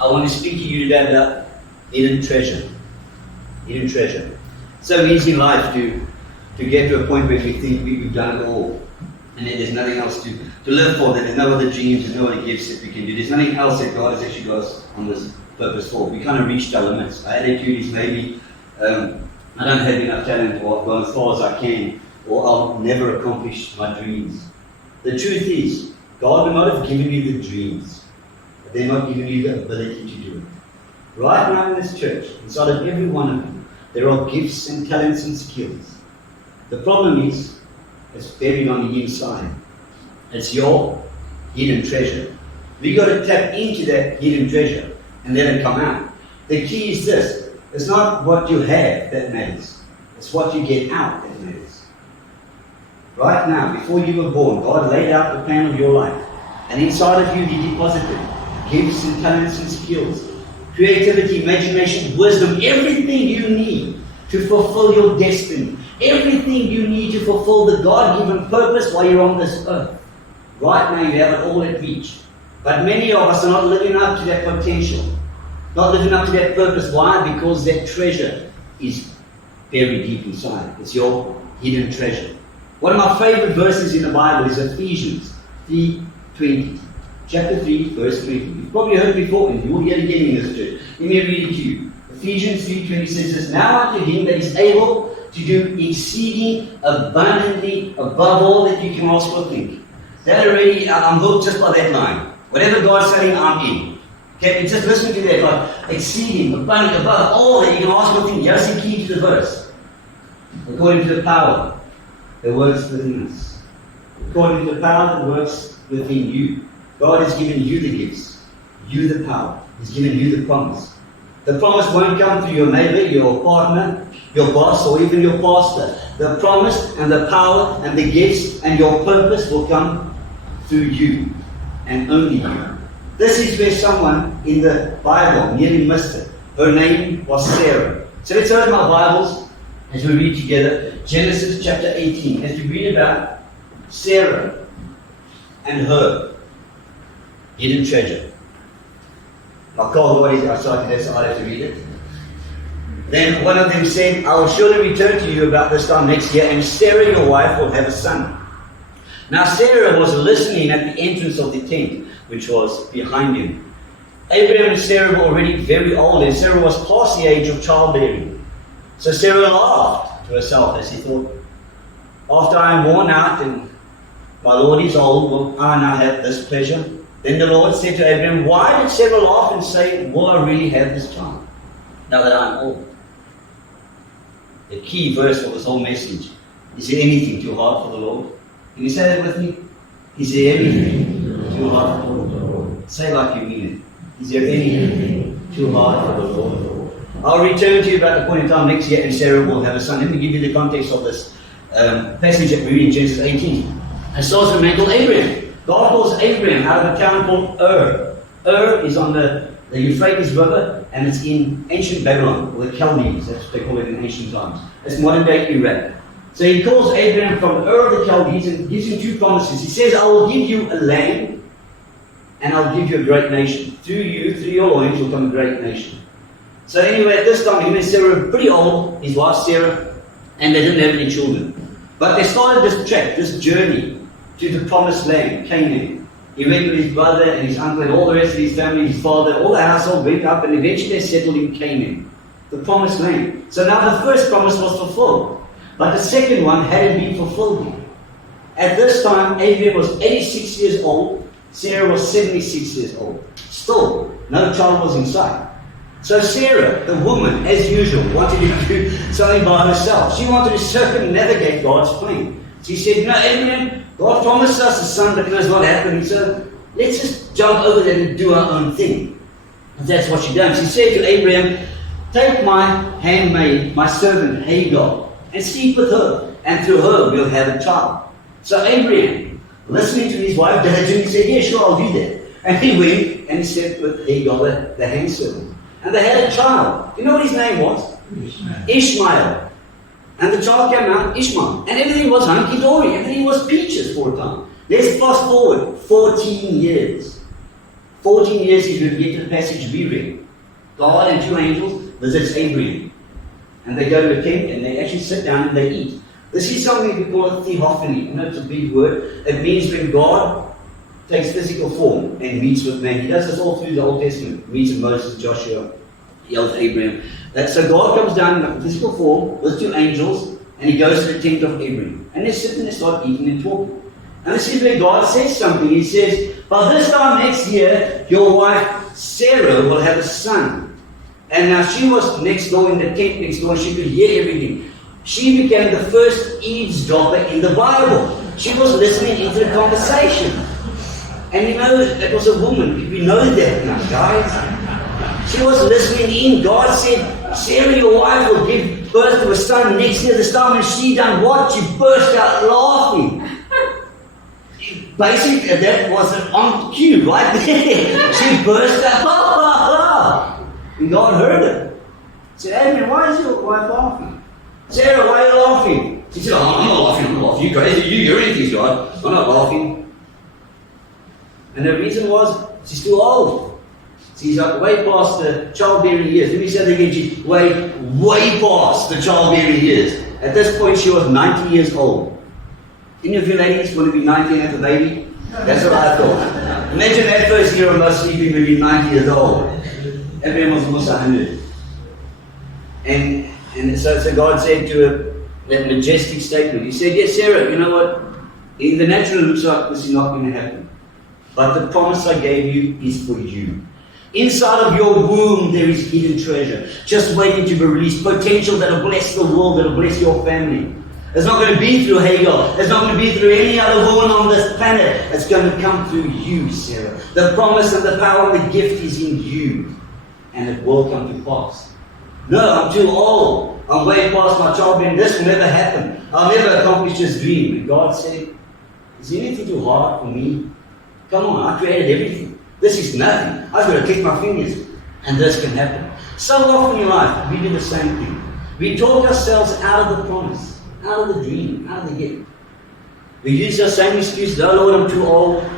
I want to speak to you today about hidden treasure. Hidden treasure. It's so easy in life to get to a point where we think we've done it all. And then there's nothing else to live for. There's no other dreams, there's no other gifts that we can do. There's nothing else that God has actually got us on this purpose for. We kind of reached our limits. Our attitude is maybe, I don't have enough talent, or I've gone as far as I can, or I'll never accomplish my dreams. The truth is, God will not have given you the dreams, but they're not giving you the ability to do it. Right now in this church, inside of every one of you, there are gifts and talents and skills. The problem is, it's buried on the inside. It's your hidden treasure. We've got to tap into that hidden treasure and let it come out. The key is this. It's not what you have that matters. It's what you get out that matters. Right now, before you were born, God laid out the plan of your life. And inside of you, He deposited gifts and talents and skills, creativity, imagination, wisdom, everything you need to fulfill your destiny. Everything you need to fulfill the God-given purpose while you're on this earth. Right now, you have it all at reach. But many of us are not living up to that potential. Not living up to that purpose. Why? Because that treasure is buried deep inside. It's your hidden treasure. One of my favorite verses in the Bible is Ephesians 3:20. Chapter 3, verse 20. You've probably heard it before, and you will hear it again in this church. Let me read it to you. Ephesians 3:20 says this, "Now unto Him that is able to do exceeding abundantly above all that you can ask or think." That already, I'm hooked just by that line. Whatever God's saying, I'm in. Okay, just listen to that, like exceeding, abundantly above all that you can ask or think. Here's the key to the verse. According to the power that works within us. According to the power that works within you. God has given you the gifts, you the power. He's given you the promise. The promise won't come through your neighbor, your partner, your boss, or even your pastor. The promise and the power and the gifts and your purpose will come through you and only you. This is where someone in the Bible nearly missed it. Her name was Sarah. So let's open our Bibles as we read together Genesis chapter 18, as we read about Sarah and her hidden treasure. My cold body is outside today, so I have to read it. Then one of them said, "I will surely return to you about this time next year, and Sarah your wife will have a son." Now Sarah was listening at the entrance of the tent, which was behind him. Abraham and Sarah were already very old, and Sarah was past the age of childbearing. So Sarah laughed to herself as she thought, "After I am worn out and my Lord is old, will I now have this pleasure?" Then the Lord said to Abraham, "Why did Sarah laugh and say, will I really have this child, now that I am old?" The key verse for this whole message. Is there anything too hard for the Lord? Can you say that with me? Is there anything too hard for the Lord? Say like you mean it. Is there anything too hard for the Lord? I'll return to you about the point in time next year, and Sarah will have a son. Let me give you the context of this passage that we read in Genesis 18. And so is a man called Abraham. God calls Abraham out of a town called Ur. Ur is on the Euphrates River, and it's in ancient Babylon, or the Chaldees, that's what they call it in ancient times. It's modern day Iraq. So he calls Abraham from Ur of the Chaldees and gives him two promises. He says, "I will give you a land, and I'll give you a great nation. Through you, through your loins, will come a great nation." So anyway, at this time, him and Sarah were pretty old, his wife Sarah, and they didn't have any children. But they started this trek, this journey to the promised land, Canaan. He went with his brother and his uncle and all the rest of his family, his father, all the household went up, and eventually they settled in Canaan, the promised land. So now the first promise was fulfilled, but the second one hadn't been fulfilled yet. At this time, Abraham was 86 years old, Sarah was 76 years old. Still, no child was in sight. So Sarah, the woman, as usual, wanted to do something by herself. She wanted to circumnavigate God's plan. She said, "No, Abraham, God promised us a son, but it's not happening, so let's just jump over there and do our own thing." And that's what she done. She said to Abraham, "Take my handmaid, my servant Hagar, and sleep with her, and through her we'll have a child." So Abraham, listening to his wife diligently, said, "Yeah, sure, I'll do that." And he went and he slept with Hagar, the handservant. And they had a child. You know what his name was? Ishmael. And the child came out, Ishmael. And everything was hunky-dory. Everything was peaches for a time. Let's fast forward 14 years. 14 years he's going to get to the passage we read. God and 2 angels visits Abraham. And they go to a tent and they actually sit down and they eat. This is something we call a theophany. I know it's a big word. It means when God takes physical form and meets with man. He does this all through the Old Testament. He meets with Moses, Joshua, he helps Abraham. So God comes down in physical form with 2 angels and he goes to the tent of Abraham. And they sit and they start eating and talking. And this is where God says something. He says, by this time next year, your wife Sarah will have a son. And now she was next door in the tent next door. She could hear everything. She became the first eavesdropper in the Bible. She was listening into the conversation. And you know, it was a woman. We know that now, guys. She was listening in. God said, Sarah, your wife, will give birth to a son next year this time. And she done what? She burst out laughing. Basically, that was an on cue right there. She burst out, ha, ha, ha. And God heard her. He said, Abraham, why is your wife laughing? Sarah, why are you laughing? She said, I'm not laughing, I'm not laughing. You crazy, you're anything, God. I'm not laughing. And the reason was, she's too old. She's like way past the childbearing years. Let me say that again, she's way past the childbearing years. At this point, she was 90 years old. Any of you ladies want to be 90 and have a baby? That's what I thought. Imagine that first year of my sleeping when you're 90 years old. Everyone was almost 100. And so God said to her that majestic statement. He said, yes, Sarah, you know what? In the natural, it looks like this is not going to happen. But the promise I gave you is for you. Inside of your womb, there is hidden treasure, just waiting to be released. Potential that will bless the world, that will bless your family. It's not going to be through Hagar. It's not going to be through any other woman on this planet. It's going to come through you, Sarah. The promise and the power and the gift is in you. And it will come to pass. No, I'm too old. I'm way past my childbearing. This will never happen. I'll never accomplish this dream. And God said, is there anything too hard for me? Come on, I created everything. This is nothing. I've got to click my fingers. And this can happen. So often in life, we do the same thing. We talk ourselves out of the promise, out of the dream, out of the gift. We use the same excuse, oh Lord, I'm too old.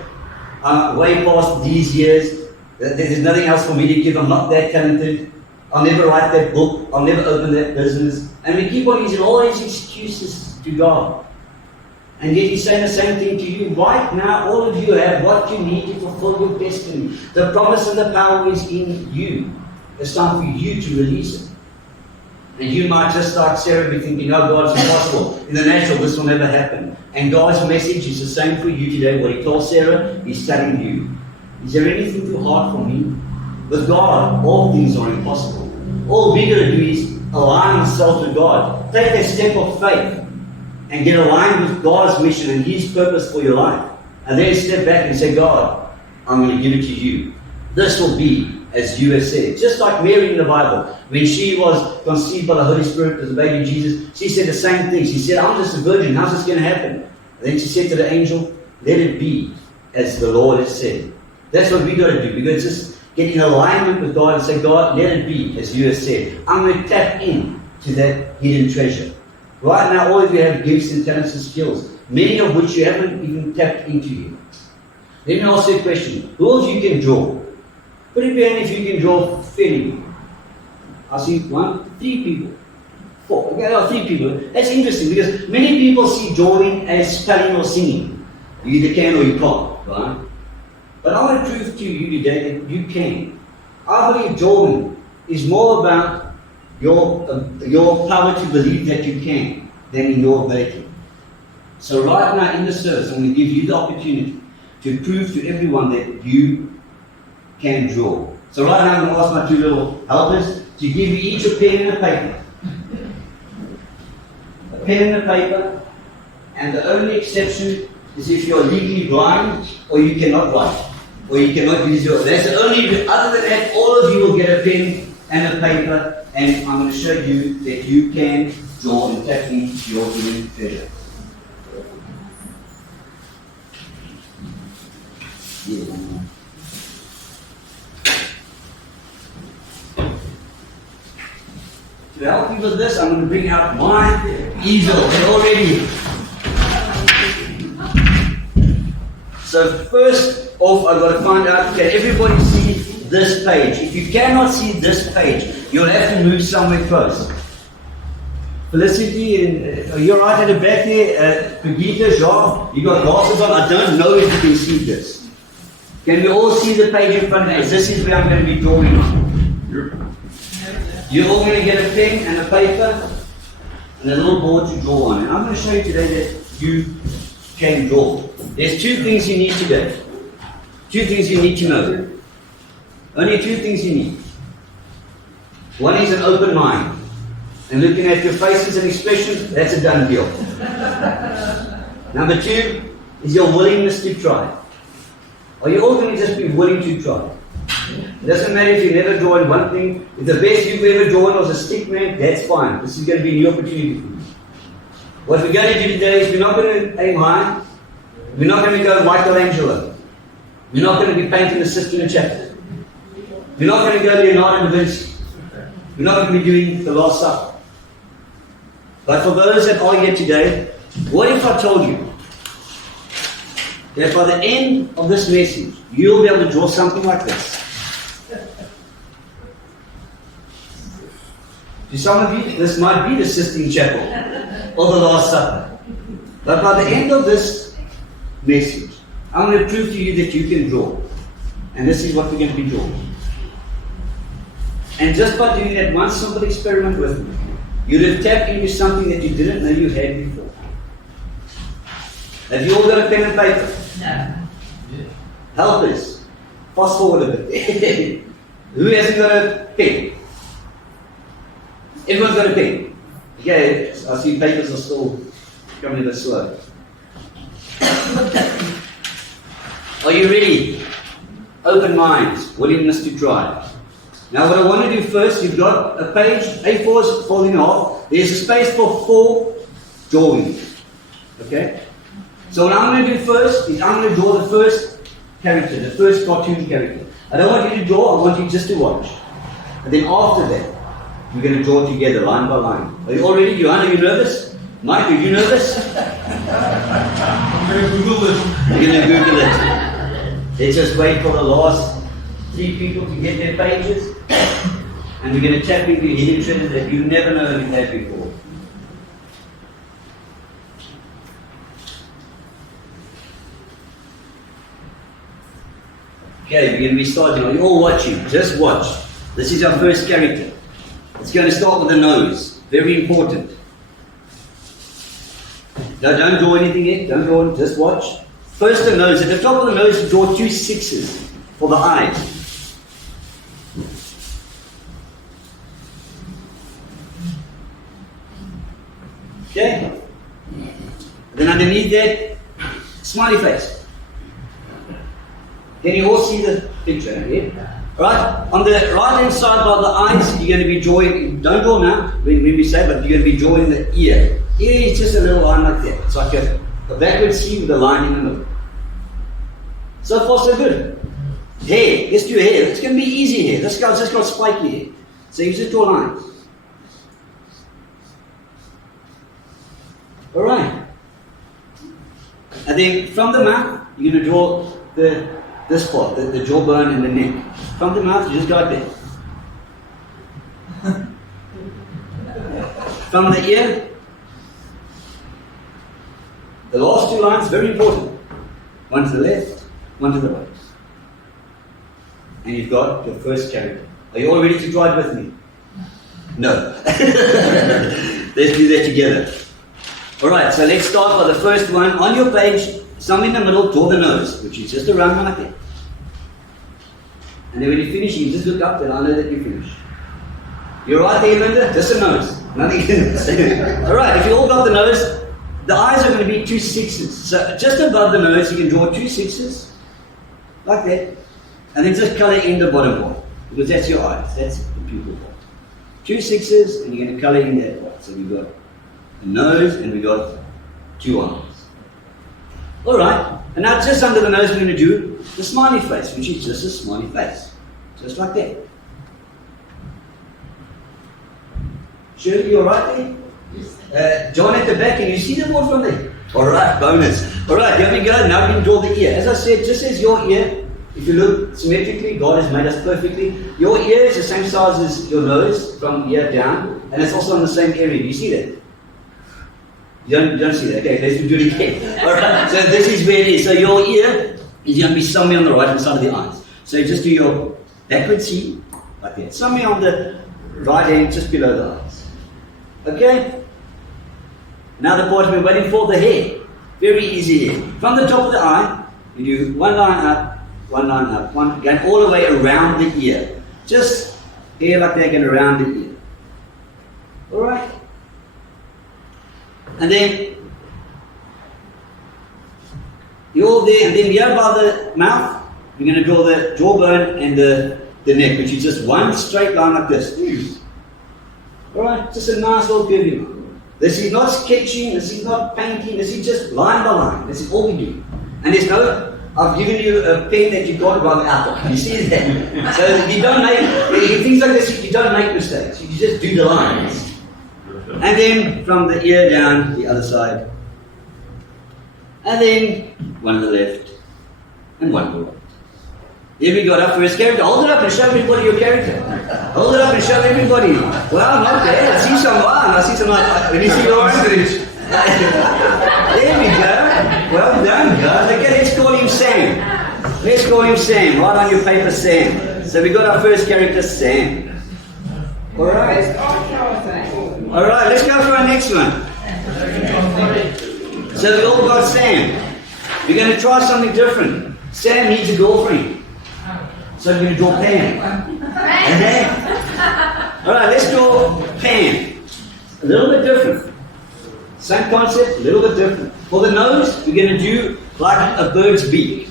I'm way past these years. There's nothing else for me to give. I'm not that talented. I'll never write that book. I'll never open that business. And we keep on using all these excuses to God. And yet He's saying the same thing to you. Right now, all of you have what you need to fulfill your destiny. The promise and the power is in you. It's time for you to release it. And you might just like Sarah be thinking, no, God, it's impossible. In the natural, this will never happen. And God's message is the same for you today. What He told Sarah, He's telling you. Is there anything too hard for me? With God, all things are impossible. All we got to do is align ourselves with God. Take that step of faith and get aligned with God's mission and His purpose for your life. And then step back and say, God, I'm going to give it to you. This will be as you have said. Just like Mary in the Bible, when she was conceived by the Holy Spirit as a baby Jesus, she said the same thing. She said, I'm just a virgin. How's this going to happen? And then she said to the angel, let it be as the Lord has said. That's what we got to do. We got to just get in alignment with God and say, God, let it be as you have said. I'm going to tap in to that hidden treasure. Right now, all of you have gifts and talents and skills, many of which you haven't even tapped into yet. Let me ask you a question. Who of you can draw? Put up your hand if you can draw fairly. I see 1, 3 people. 4. Okay, 3 people. That's interesting because many people see drawing as spelling or singing. You either can or you can't, right? But I want to prove to you today that you can. I believe drawing is more about your power to believe that you can than in your ability. So right now in the service, I'm going to give you the opportunity to prove to everyone that you can draw. So right now I'm going to ask my 2 little helpers to give you each a pen and a paper. A pen and a paper. And the only exception is if you're legally blind or you cannot write. Or you cannot use your... That's the only... Other than that, all of you will get a pen and a paper. And I'm going to show you that you can draw and tap into your hidden treasure. To help you with this, I'm going to bring out my easel. They're already. So first off, I've got to find out, can everybody see this page? If you cannot see this page, you'll have to move somewhere close. Felicity, and you're right at the back there. Brigitte, Jean, you got glasses on. I don't know if you can see this. Can we all see the page in front of us? This is where I'm going to be drawing on. You're all going to get a pen and a paper and a little board to draw on. And I'm going to show you today that you can draw. There's two things you need today. Two things you need to know. Only two things you need. One is an open mind. And looking at your faces and expressions, that's a done deal. Number two is your willingness to try. Are you all going to just be willing to try? It doesn't matter if you never drawn one thing. If the best you've ever drawn was a stick man, that's fine. This is going to be a new opportunity for you. What we're going to do today is we're not going to aim high. We're not going to go Michelangelo. We're not going to be painting the Sistine Chapel. We're not going to go Leonardo da Vinci. We're not going to be doing the Last Supper. But for those that are here today, what if I told you that by the end of this message, you'll be able to draw something like this? To some of you, this might be the Sistine Chapel or the Last Supper. But by the end of this message, I'm going to prove to you that you can draw. And this is what we're going to be drawing. And just by doing that one simple experiment with me, you'd have tapped into something that you didn't know you had before. Have you all got a pen and paper? No. Helpers, fast forward a bit. Who hasn't got a pen? Everyone's got a pen. Okay, I see papers are still coming a bit slow. Are you ready? Open minds, willingness to try. Now what I want to do first, you've got a page, A4 is folding off. There's a space for 4 drawings. Okay? So what I'm going to do first is I'm going to draw the first character, the first cartoon character. I don't want you to draw, I want you just to watch. And then after that, we're going to draw together, line by line. Are you all ready? Johan, are you nervous? Mike, are you nervous? I'm going to Google it. You're going to Google it. Let's just wait for the last 3 people to get their pages. And we're going to tap into hidden treasures that you never know you've had before. Okay, we're going to be starting. Are you all watching? Just watch. This is our first character. It's going to start with the nose. Very important. Now, don't draw anything yet. Don't draw. Just watch. First the nose. At the top of the nose, draw 2 sixes for the eyes. Okay? Then underneath that, smiley face. Can you all see the picture? Yeah? Right? On the right hand side by the eyes, you're going to be drawing, don't draw now, when we say, but you're going to be drawing the ear. Ear is just a little line like that. It's like a backward C with a line in the middle. So far, so good. Hair, let's do hair. It's going to be easy hair. This guy's just got spiky hair. So you just draw lines. Alright. And then from the mouth, you're going to draw this part, the jawbone and the neck. From the mouth, you just go like that. From the ear, the last 2 lines, very important. One to the left, one to the right. And you've got your first character. Are you all ready to draw it with me? No. Let's do that together. Alright, so let's start by the first one. On your page, somewhere in the middle, draw the nose, which is just a round one like that. And then when you finish, you just look up and I know that you finished. You're right there, Linda? Just a nose. Nothing else. Alright, if you all got the nose, the eyes are going to be 2 sixes. So just above the nose, you can draw 2 sixes, like that. And then just colour in the bottom part, because that's your eyes. That's the pupil part. 2 sixes, and you're going to colour in that part. So we've got the nose, and we got 2 eyes. Alright, and now just under the nose we're going to do the smiley face, which is just a smiley face. Just like that. Shirley, you alright there? John at the back, can you see the board from there? Alright, bonus. Alright, here we go. Now we can draw the ear. As I said, just as your ear, if you look symmetrically, God has made us perfectly. Your ear is the same size as your nose from here down, and it's also in the same area. Do you see that? You don't see that. Okay, let's do it again. Alright, so this is where it is. So your ear is going to be somewhere on the right hand side of the eyes. So just do your backward C, like that. Somewhere on the right hand, just below the eyes. Okay? Now the part we're waiting for, the hair. Very easy here. From the top of the eye, you do one line up, going all the way around the ear. Just hair like that, going around the ear. Alright? And then you're all there, and then here by the mouth, you're going to draw the jawbone and the neck, which is just one straight line like this. Alright, just a nice little curvy. This is not sketching, this is not painting, this is just line by line. This is all we do. And there's no, I've given you a pen that you got by the apple. You see that? So you don't make, things like this, you don't make mistakes. You just do the lines. And then from the ear down, the other side. And then one on the left, and one on the right. Here we got our first character. Hold it up and show everybody your character. Hold it up and show everybody. Well, not bad. I see some line. I see some line. Let me see yours. There we go. Well done, guys. Okay, let's call him Sam. Let's call him Sam. Write on your paper, Sam. So we got our first character, Sam. Alright. Alright, let's go for our next one. So we all got Sam. We're going to try something different. Sam needs a girlfriend. So we're going to draw Pam. Alright, let's draw Pam. A little bit different. Same concept, a little bit different. For the nose, we're going to do like a bird's beak.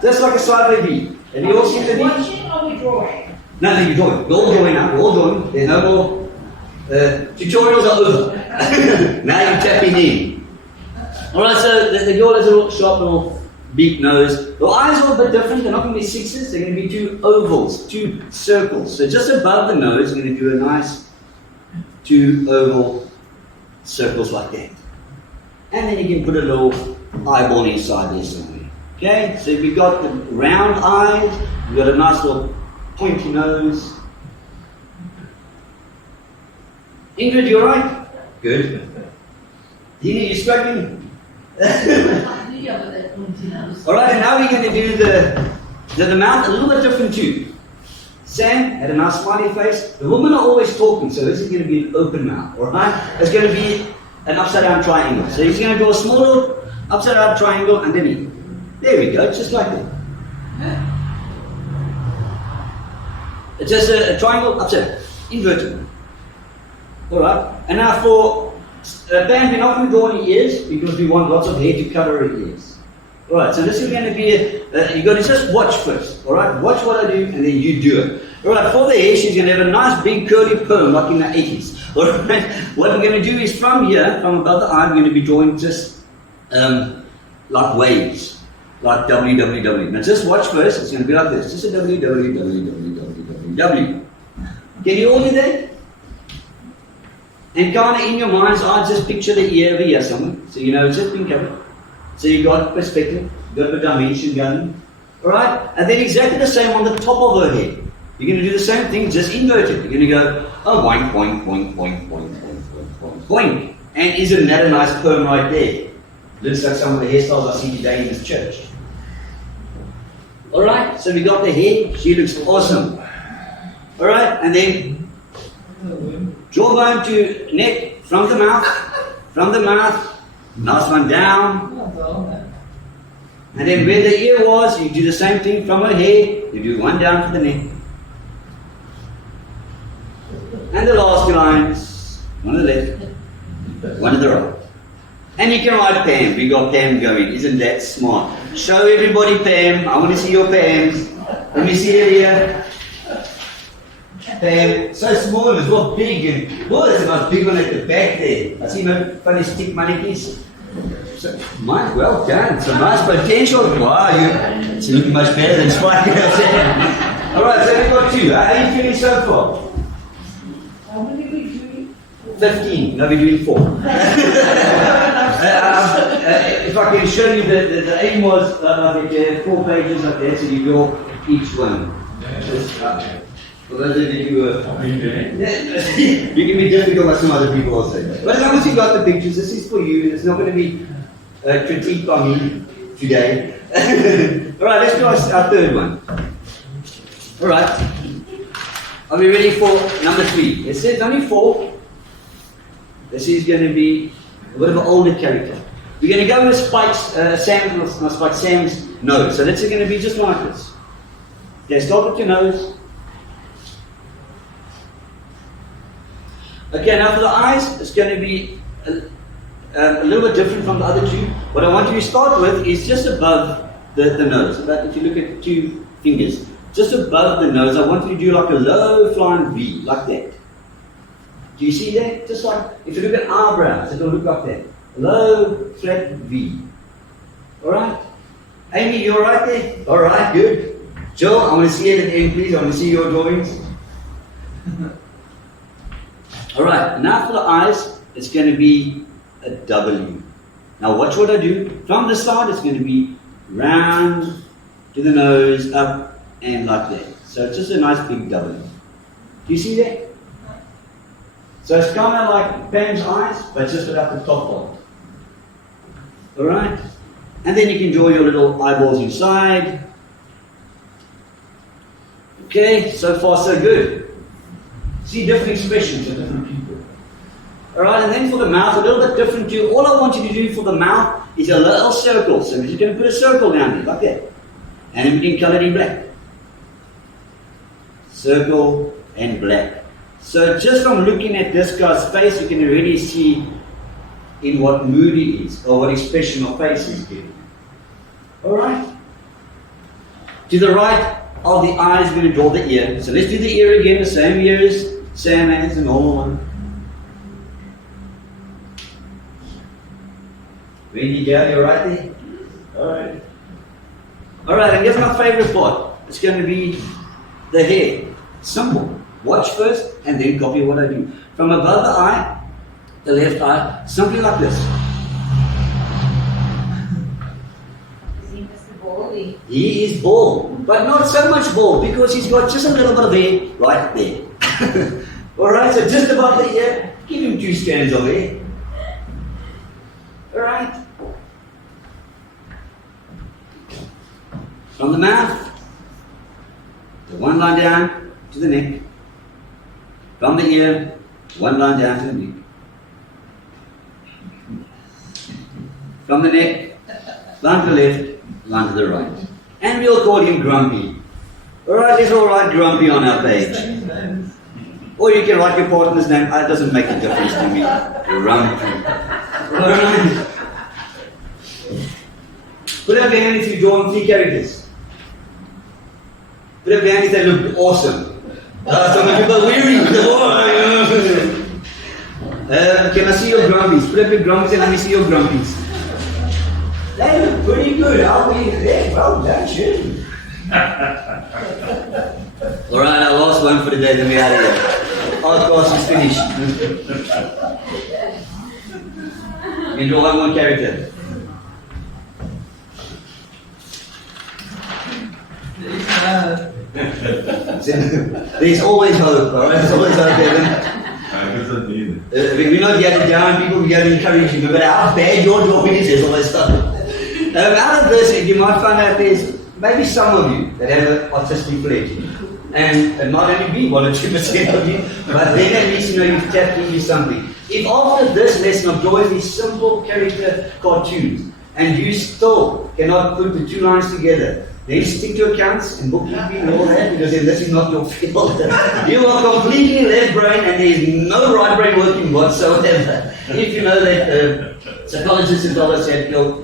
Just like a sideway beak. Have you all seen the beak? Watching or we drawing? No, you're drawing. We're all drawing now. We're all drawing. There's no more. Tutorials are over. Now you're tapping in. Alright, so the girl has a little sharp little beak nose. The eyes are a bit different. They're not going to be sixes. They're going to be two ovals, two circles. So just above the nose, we're going to do a nice two oval circles like that. And then you can put a little eyeball inside there somewhere. Okay, so we've got the round eyes. We've got a nice little pointy nose. Ingrid, you alright? Good. Dina, you struggling? Alright, and now we're going to do the mouth a little bit different too. Sam had a nice smiley face. The women are always talking, so this is going to be an open mouth. Alright? It's going to be an upside down triangle. So he's going to draw a small little upside down triangle underneath. There we go, just like that. It's just a triangle upside down, inverted. Alright, and now for Pam, we're not going to draw any ears because we want lots of hair to cover her ears. Alright, so this is going to be, you've got to just watch first. Alright, watch what I do and then you do it. Alright, for the hair, she's going to have a nice big curly perm like in the 80s. Alright, what we're going to do is from here, from above the eye, we're going to be drawing just like waves, like www. Now just watch first, it's going to be like this, just a www. Can you all do that? And kind of in your mind's eye, just picture the ear over here somewhere. So you know it's just been covered. So you got perspective, you got the dimension going. Alright? And then exactly the same on the top of her head. You're going to do the same thing, just invert it. You're going to go, oh, boink, boink, boink, boink, boink, boink, boink, boink, boink. And isn't that a nice perm right there? Looks like some of the hairstyles I see today in this church. Alright? So we got the hair, she looks awesome. Alright? And then jawbone to neck, from the mouth, nice one down. And then where the ear was, you do the same thing from her hair, you do one down to the neck. And the last two lines, one on the left, one on the right. And you can write Pam, we got Pam going, isn't that smart? Show everybody Pam, I want to see your Pams. Let me see it here. Pam, so small as well, big, and well, there's a nice big one at the back there. I see no funny stick monkeys. So, Mike, well done. Some nice potential. Wow, you're looking much better than Spike. Alright, so we've got two. How are you feeling so far? How many we doing? 15. No, we're doing 4. If I can show you, the aim was, I think there are 4 pages up there, so you draw each one. For those of you who are, you can be difficult like some other people also. But as long as you've got the pictures, this is for you, and it's not going to be critiqued by me today. Alright, let's do our third one. Alright. Are we ready for number 3? It says only 4. This is going to be a bit of an older character. We're going to go with Sam's nose. So that's going to be just like this. Okay, start with your nose. Okay, now for the eyes, it's going to be a little bit different from the other 2. What I want you to start with is just above the nose. But if you look at 2 fingers, just above the nose, I want you to do like a low flying V, like that. Do you see that? Just like, if you look at eyebrows, it'll look like that. Low, flat V. Alright? Amy, you alright there? Alright, good. Joe, I want to see it at the end, please. I want to see your drawings. Alright, now for the eyes, it's going to be a W. Now watch what I do. From the side, it's going to be round to the nose, up, and like that. So it's just a nice big W. Do you see that? So it's kind of like Pam's eyes, but just without the top part. Alright? And then you can draw your little eyeballs inside. Okay, so far so good. See different expressions of different people. Alright, and then for the mouth, a little bit different too. All I want you to do for the mouth is a little circle. So we're just going to put a circle down there, like that. And then we can color it in black. Circle and black. So just from looking at this guy's face, you can already see in what mood he is, or what expression of face he's giving. Alright? To the right of the eye is going to draw the ear. So let's do the ear again, the same ear as Sam has, the normal one. Ready, Gary, you're right there? Alright. Alright, and here's my favorite part. It's going to be the hair. Simple. Watch first and then copy what I do. From above the eye, the left eye, something like this. Is he Mr. Baldy? He is bald, but not so much bald because he's got just a little bit of hair right there. Alright, so just above the ear, give him 2 strands of hair. Alright. From the mouth, the 1 line down to the neck. From the ear, 1 line down to the neck. From the neck, line to the left, line to the right. And we'll call him Grumpy. Alright, let's all write Grumpy on our page. Or you can write your partner's name. It doesn't make a difference to me. Grumpy. Alright. Put up your hand if you draw 3 characters. Put up your hand if they look awesome. Some people are weary. Can I see your grumpies? Put up your grumpies and let me see your grumpies. They look pretty good. I'll be there. Well done, Jim. Alright, our last one for the day, then we're out of here. Our class is finished. You draw 1 more character. There's always hope, alright? There's always hope, Evan. We're not getting down, people, we got to encourage you. No matter how bad your drawing is, there's always hope. Out of this, you might find out there's maybe some of you that have an autistic fledgling. And it might only be 1 or 2% of you, but then at least you know you've tapped into something. If after this lesson of drawing these simple character cartoons, and you still cannot put the 2 lines together, then stick to accounts and bookkeeping and all that, because then this is not your field. You are completely left brain and there is no right brain working whatsoever. If you know that psychologists and dollars said your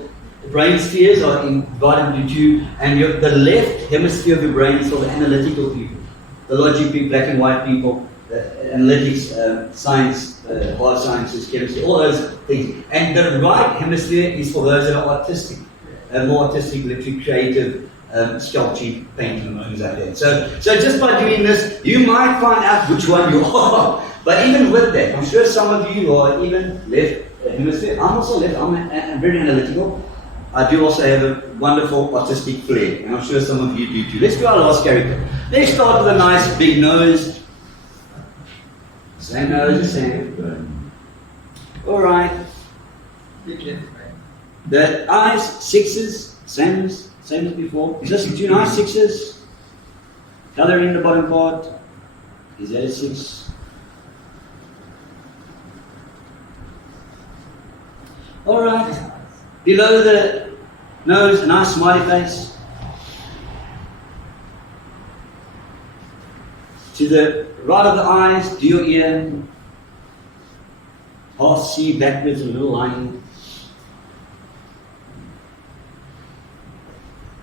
brain spheres are divided into 2, and the left hemisphere of your brain is for the analytical people, the logic people, black and white people, analytics, science, hard sciences, chemistry, all those things. And the right hemisphere is for those that are autistic, more autistic, literally creative, sculpture, painting, and things like that. So just by doing this, you might find out which one you are. But even with that, I'm sure some of you are even left hemisphere. I'm also left. I'm very analytical. I do also have a wonderful artistic flair, and I'm sure some of you do too. Let's do our last character. Let's start with a nice big nose. Same nose as Sam. All right. The eyes, 6s, same as before. Just 2 nice 6s. Color in the bottom part. Is that a 6? All right. Below the nose, a nice smiley face. To the right of the eyes, do your ear. Half C backwards, a little line.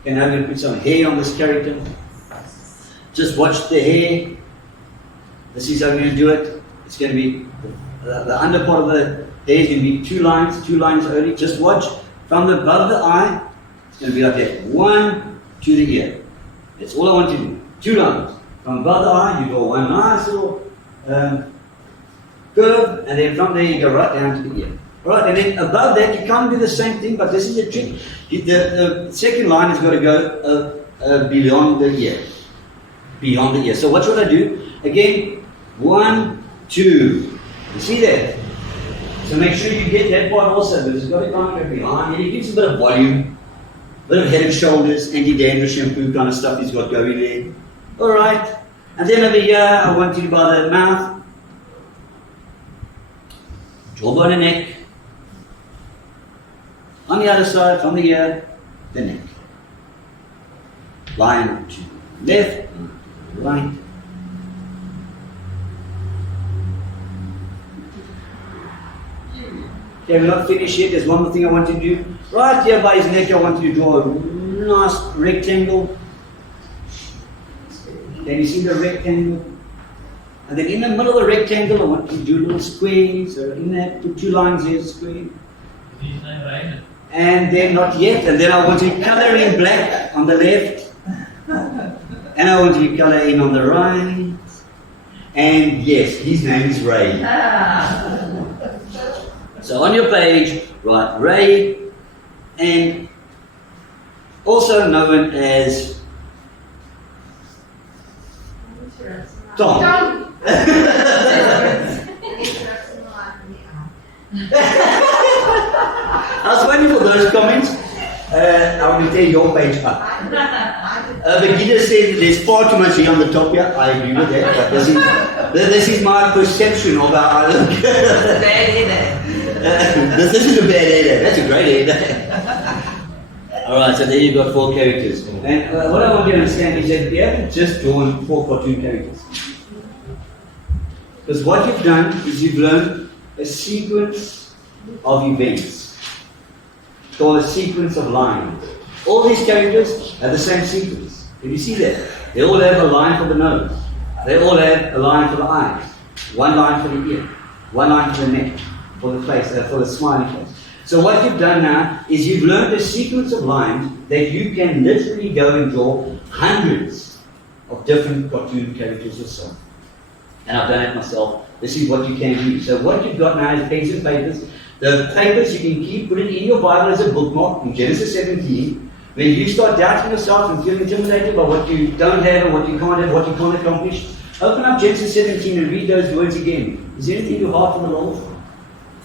And I'm going to put some hair on this character. Just watch the hair. This is how I'm going to do it. It's going to be the under part of the hair is going to be 2 lines only. Just watch from the above the eye. It's going to be like that. 1 to the ear. That's all I want to do. 2 lines. From above the eye, you go one nice little curve, and then from there you go right down to the ear. Alright, and then above that you can't do the same thing, but this is a trick. The second line has got to go beyond the ear. Beyond the ear. So what should I do? Again, 1, 2. You see that? So make sure you get that part also, but it's got to kind of go behind. And it gives a bit of volume, a bit of head and shoulders, anti-dandruff shampoo kind of stuff he's got going there. Alright. And then over here, I want you by the mouth, jawbone and neck. On the other side, from the ear, the neck. Line to the left, right. Okay, we're not finished yet. There's one more thing I want to do. Right here by his neck, I want you to draw a nice rectangle. Can you see the rectangle? And then in the middle of the rectangle, I want you to do little squares. So in that, put 2 lines here, square. His name Raymond. And then not yet. And then I want you to color in black on the left. And I want you to color in on the right. And yes, his name is Ray. So on your page, write Ray, and also known as Tom. I was waiting for those comments. I want to tear your page up. Beginner said there's far too much here on the top here. I agree with that, but this is my perception of how I look. This is a bad header. That's a great header. Alright, so there you've got 4 characters. And what I want you to understand is that you haven't just drawn 4 cartoon characters. Because what you've done is you've learned a sequence of events called a sequence of lines. All these characters have the same sequence. Did you see that? They all have a line for the nose. They all have a line for the eyes. 1 line for the ear. 1 line for the neck. For the face, for the smiley face. So what you've done now is you've learned a sequence of lines that you can literally go and draw hundreds of different cartoon characters yourself. And I've done it myself. This is what you can do. So what you've got now is pens and papers. The papers you can keep, put it in your Bible as a bookmark in Genesis 17. When you start doubting yourself and feeling intimidated by what you don't have and what you can't have, what you can't accomplish, open up Genesis 17 and read those words again. Is there anything in your heart for the Lord?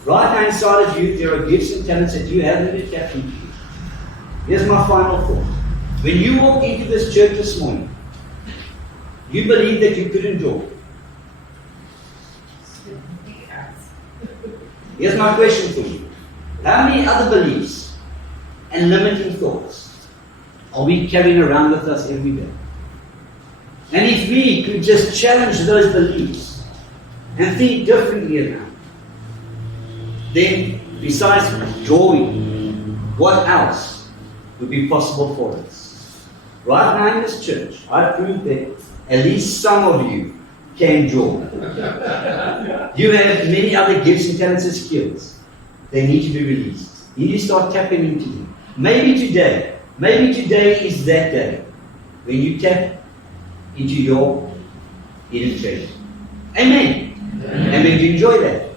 Right now inside of you, there are gifts and talents that you haven't been tapped into. Here's my final thought. When you walked into this church this morning, you believed that you couldn't draw. Here's my question for you. How many other beliefs and limiting thoughts are we carrying around with us every day? And if we could just challenge those beliefs and think differently about, then besides drawing, what else would be possible for us? Right now in this church, I proved that at least some of you can draw. You have many other gifts and talents and skills. They need to be released. You need to start tapping into them. Maybe today is that day when you tap into your hidden treasure. Amen. Amen. Do you enjoy that?